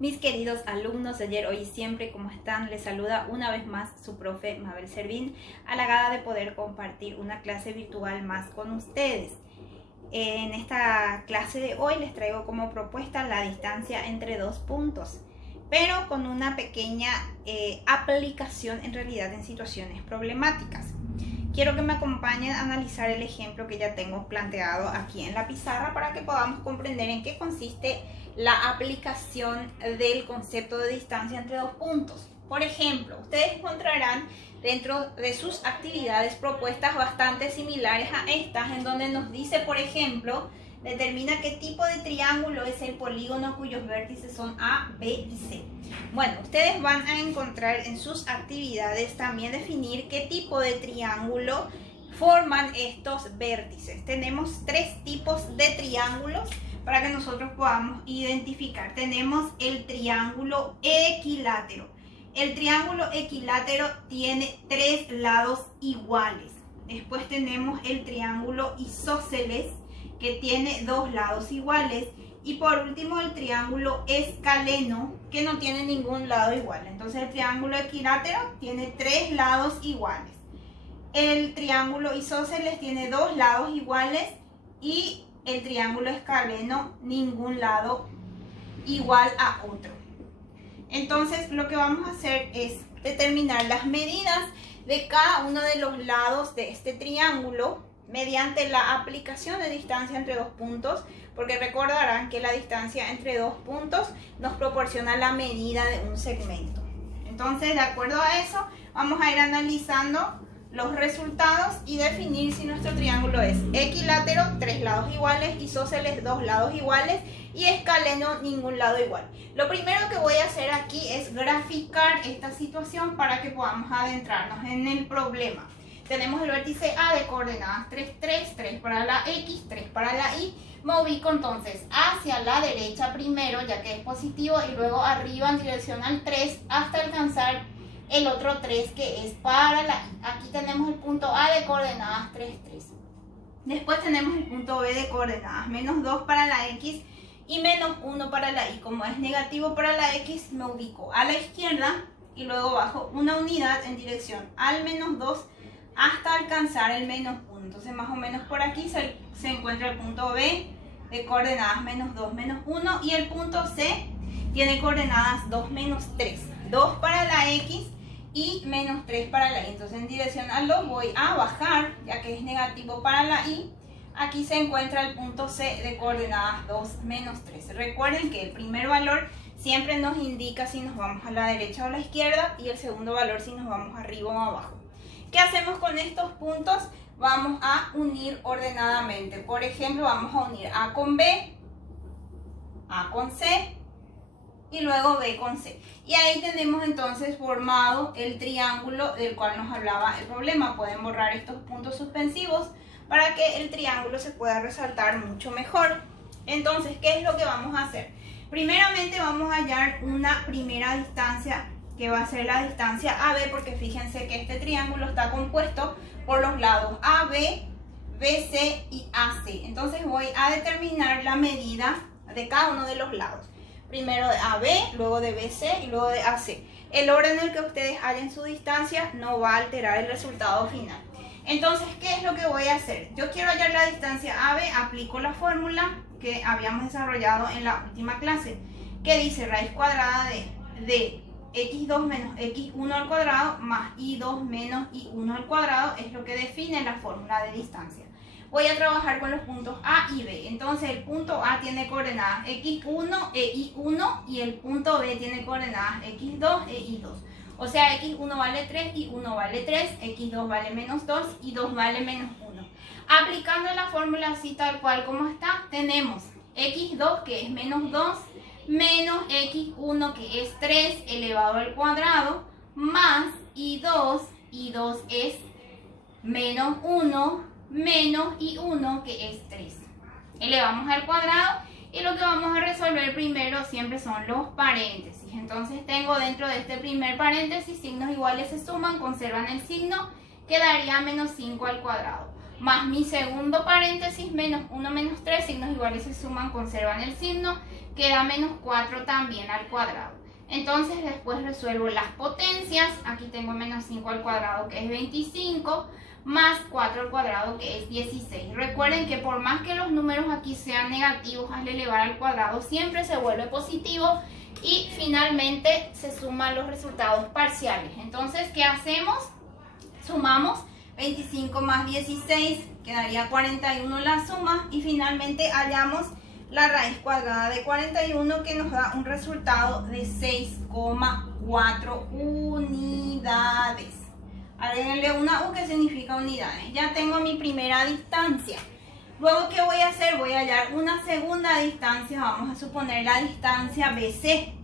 Mis queridos alumnos de ayer, hoy y siempre, ¿cómo están? Les saluda una vez más su profe Mabel Servín, halagada de poder compartir una clase virtual más con ustedes. En esta clase de hoy les traigo como propuesta la distancia entre dos puntos, pero con una pequeña aplicación en realidad en situaciones problemáticas. Quiero que me acompañen a analizar el ejemplo que ya tengo planteado aquí en la pizarra para que podamos comprender en qué consiste la aplicación del concepto de distancia entre dos puntos. Por ejemplo, ustedes encontrarán dentro de sus actividades propuestas bastante similares a estas, en donde nos dice, por ejemplo, determina qué tipo de triángulo es el polígono cuyos vértices son A, B y C. Bueno, ustedes van a encontrar en sus actividades también definir qué tipo de triángulo forman estos vértices. Tenemos tres tipos de triángulos para que nosotros podamos identificar. Tenemos el triángulo equilátero. El triángulo equilátero tiene tres lados iguales. Después tenemos el triángulo isósceles, que tiene dos lados iguales. Y por último el triángulo escaleno, que no tiene ningún lado igual. Entonces el triángulo equilátero tiene tres lados iguales. El triángulo isósceles tiene dos lados iguales y el triángulo escaleno ningún lado igual a otro. Entonces lo que vamos a hacer es determinar las medidas de cada uno de los lados de este triángulo mediante la aplicación de distancia entre dos puntos, porque recordarán que la distancia entre dos puntos nos proporciona la medida de un segmento. Entonces, de acuerdo a eso, vamos a ir analizando los resultados y definir si nuestro triángulo es equilátero, tres lados iguales, isósceles, dos lados iguales y escaleno, ningún lado igual. Lo primero que voy a hacer aquí es graficar esta situación para que podamos adentrarnos en el problema. Tenemos el vértice A de coordenadas 3, 3, 3 para la X, 3 para la Y. Me ubico entonces hacia la derecha primero, ya que es positivo, y luego arriba en dirección al 3 hasta alcanzar el otro 3 que es para la Y. Aquí tenemos el punto A de coordenadas 3, 3. Después tenemos el punto B de coordenadas menos 2 para la X y menos 1 para la Y. Como es negativo para la X, me ubico a la izquierda y luego bajo una unidad en dirección al menos 2 hasta alcanzar el menos 1. Entonces más o menos por aquí se encuentra el punto B de coordenadas menos 2, menos 1 y el punto C tiene coordenadas 2, menos 3. 2 para la X y menos 3 para la Y. Entonces en dirección al 2 voy a bajar, ya que es negativo para la Y. Aquí se encuentra el punto C de coordenadas 2, menos 3. Recuerden que el primer valor siempre nos indica si nos vamos a la derecha o a la izquierda y el segundo valor si nos vamos arriba o abajo. ¿Qué hacemos con estos puntos? Vamos a unir ordenadamente. Por ejemplo, vamos a unir A con B, A con C y luego B con C. Y ahí tenemos entonces formado el triángulo del cual nos hablaba el problema. Pueden borrar estos puntos suspensivos para que el triángulo se pueda resaltar mucho mejor. Entonces, ¿qué es lo que vamos a hacer? Primeramente vamos a hallar una primera distancia que va a ser la distancia AB, porque fíjense que este triángulo está compuesto por los lados AB, BC y AC. Entonces voy a determinar la medida de cada uno de los lados. Primero de AB, luego de BC y luego de AC. El orden en el que ustedes hallen su distancia no va a alterar el resultado final. Entonces, ¿qué es lo que voy a hacer? Yo quiero hallar la distancia AB, aplico la fórmula que habíamos desarrollado en la última clase, que dice raíz cuadrada de x2 menos x1 al cuadrado más y2 menos y1 al cuadrado es lo que define la fórmula de distancia. Voy a trabajar con los puntos A y B. Entonces el punto A tiene coordenadas x1 e y1 y el punto B tiene coordenadas x2 e y2. O sea, x1 vale 3, y1 vale 3, x2 vale menos 2 y 2 vale menos 1. Aplicando la fórmula así tal cual como está, tenemos x2 que es menos 2 menos x1 que es 3 elevado al cuadrado más y2 es menos 1 menos y1 que es 3. Elevamos al cuadrado y lo que vamos a resolver primero siempre son los paréntesis. Entonces tengo dentro de este primer paréntesis signos iguales se suman, conservan el signo, quedaría menos 5 al cuadrado. Más mi segundo paréntesis, menos 1 menos 3, signos iguales se suman, conservan el signo, queda menos 4 también al cuadrado. Entonces después resuelvo las potencias. Aquí tengo menos 5 al cuadrado, que es 25, más 4 al cuadrado, que es 16. Recuerden que por más que los números aquí sean negativos, al elevar al cuadrado siempre se vuelve positivo y finalmente se suman los resultados parciales. Entonces, ¿qué hacemos? Sumamos 25 más 16, quedaría 41 la suma, y finalmente hallamos la raíz cuadrada de 41, que nos da un resultado de 6,4 unidades. Agréguenle una U, que significa unidades. Ya tengo mi primera distancia. Luego, ¿qué voy a hacer? Voy a hallar una segunda distancia. Vamos a suponer la distancia BC.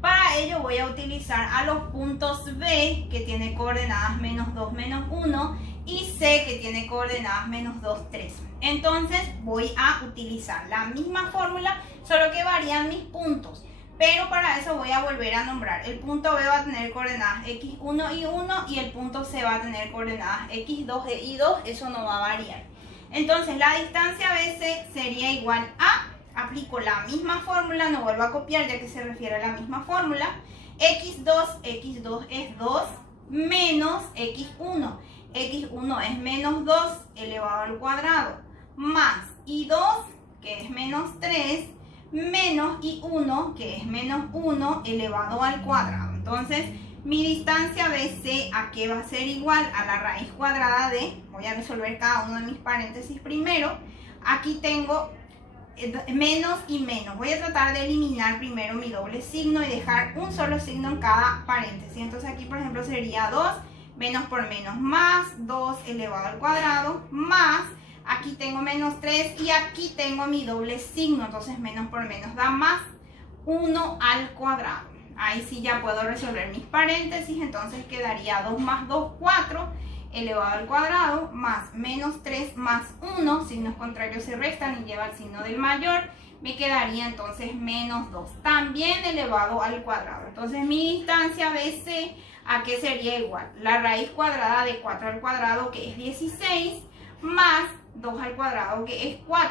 Para ello voy a utilizar a los puntos B, que tiene coordenadas menos 2, menos 1, y C, que tiene coordenadas menos 2, 3. Entonces voy a utilizar la misma fórmula, solo que varían mis puntos. Pero para eso voy a volver a nombrar. El punto B va a tener coordenadas x1 y 1, y el punto C va a tener coordenadas x2 y 2. Eso no va a variar. Entonces la distancia BC sería igual a, aplico la misma fórmula, no vuelvo a copiar ya que se refiere a la misma fórmula, x2 es 2 menos x1. x1 es menos 2 elevado al cuadrado, más y2, que es menos 3, menos y1, que es menos 1 elevado al cuadrado. Entonces mi distancia BC, ¿a qué va a ser igual? A la raíz cuadrada de, voy a resolver cada uno de mis paréntesis primero. Aquí tengo menos y menos. Voy a tratar de eliminar primero mi doble signo y dejar un solo signo en cada paréntesis. Entonces aquí, por ejemplo, sería 2, menos por menos más, 2 elevado al cuadrado, más, aquí tengo menos 3 y aquí tengo mi doble signo. Entonces menos por menos da más, 1 al cuadrado. Ahí sí ya puedo resolver mis paréntesis. Entonces quedaría 2 más 2, 4 elevado al cuadrado, más menos 3 más 1, signos contrarios se restan y lleva el signo del mayor, me quedaría entonces menos 2, también elevado al cuadrado. Entonces mi distancia BC, ¿a qué sería igual? La raíz cuadrada de 4 al cuadrado, que es 16, más 2 al cuadrado, que es 4.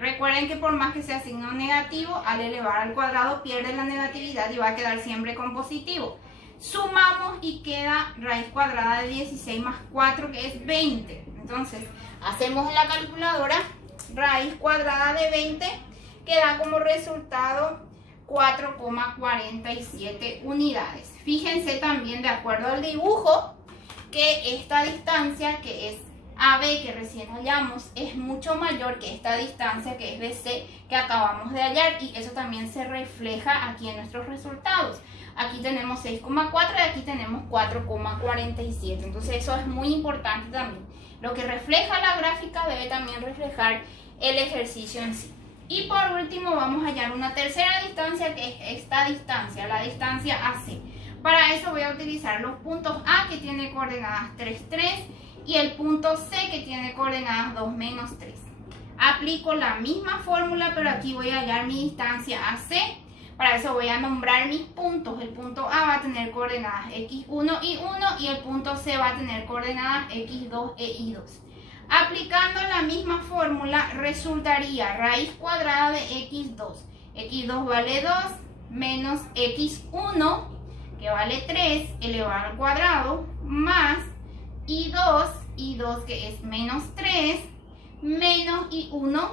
Recuerden que por más que sea signo negativo, al elevar al cuadrado pierde la negatividad y va a quedar siempre con positivo. Sumamos y queda raíz cuadrada de 16 más 4, que es 20. Entonces hacemos en la calculadora raíz cuadrada de 20, que da como resultado 4,47 unidades. Fíjense también, de acuerdo al dibujo, que esta distancia, que es AB, que recién hallamos, es mucho mayor que esta distancia, que es BC, que acabamos de hallar, y eso también se refleja aquí en nuestros resultados. Aquí tenemos 6,4 y aquí tenemos 4,47. Entonces eso es muy importante también. Lo que refleja la gráfica debe también reflejar el ejercicio en sí. Y por último vamos a hallar una tercera distancia, que es esta distancia, la distancia AC. Para eso voy a utilizar los puntos A, que tiene coordenadas 3, 3, y el punto C, que tiene coordenadas 2, menos 3. Aplico la misma fórmula, pero aquí voy a hallar mi distancia AC. Para eso voy a nombrar mis puntos. El punto A va a tener coordenadas x1 y 1, y el punto C va a tener coordenadas x2 e y2. Aplicando la misma fórmula resultaría raíz cuadrada de x2. x2 vale 2 menos x1, que vale 3 elevado al cuadrado, más y2, que es menos 3, menos y1,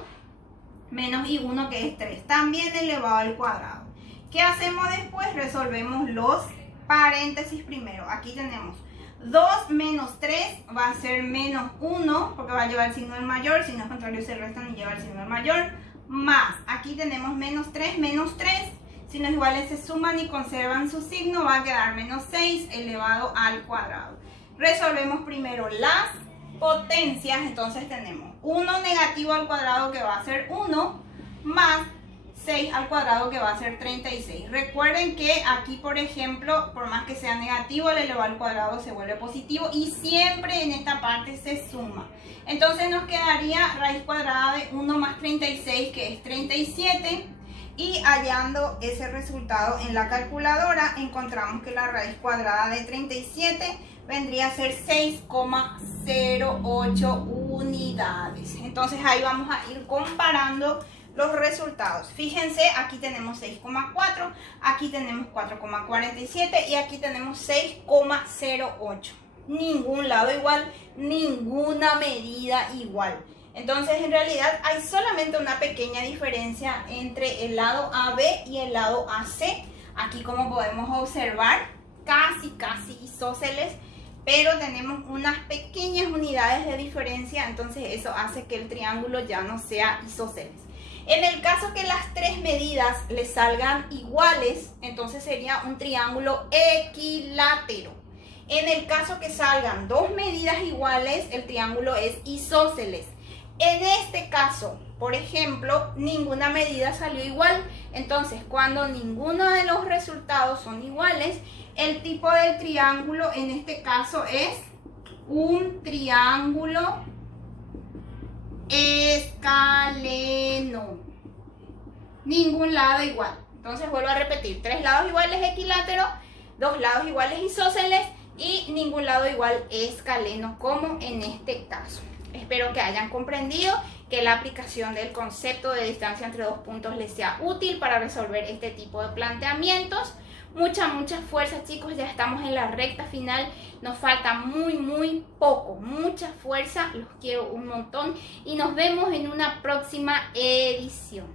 que es 3, también elevado al cuadrado. ¿Qué hacemos después? Resolvemos los paréntesis primero. Aquí tenemos 2 menos 3 va a ser menos 1, porque va a llevar el signo del mayor, signos contrarios se restan y lleva el signo del mayor, más, aquí tenemos menos 3, signos iguales se suman y conservan su signo, va a quedar menos 6 elevado al cuadrado. Resolvemos primero las potencias. Entonces tenemos 1 negativo al cuadrado, que va a ser 1, más 6 al cuadrado, que va a ser 36. Recuerden que aquí, por ejemplo, por más que sea negativo, el elevado al cuadrado se vuelve positivo y siempre en esta parte se suma. Entonces nos quedaría raíz cuadrada de 1 más 36, que es 37. Y hallando ese resultado en la calculadora, encontramos que la raíz cuadrada de 37 vendría a ser 6,08 unidades. Entonces ahí vamos a ir comparando los resultados. Fíjense, aquí tenemos 6,4, aquí tenemos 4,47 y aquí tenemos 6,08. Ningún lado igual, ninguna medida igual. Entonces, en realidad hay solamente una pequeña diferencia entre el lado AB y el lado AC. Aquí, como podemos observar, casi isósceles, pero tenemos unas pequeñas unidades de diferencia, entonces eso hace que el triángulo ya no sea isósceles. En el caso que las tres medidas le salgan iguales, entonces sería un triángulo equilátero. En el caso que salgan dos medidas iguales, el triángulo es isósceles. En este caso, por ejemplo, ninguna medida salió igual. Entonces, cuando ninguno de los resultados son iguales, el tipo del triángulo en este caso es un triángulo escaleno. Ningún lado igual. Entonces, vuelvo a repetir, tres lados iguales equilátero, dos lados iguales isósceles y ningún lado igual escaleno, como en este caso. Espero que hayan comprendido, que la aplicación del concepto de distancia entre dos puntos les sea útil para resolver este tipo de planteamientos. Mucha fuerza, chicos, ya estamos en la recta final, nos falta muy poco, mucha fuerza, los quiero un montón y nos vemos en una próxima edición.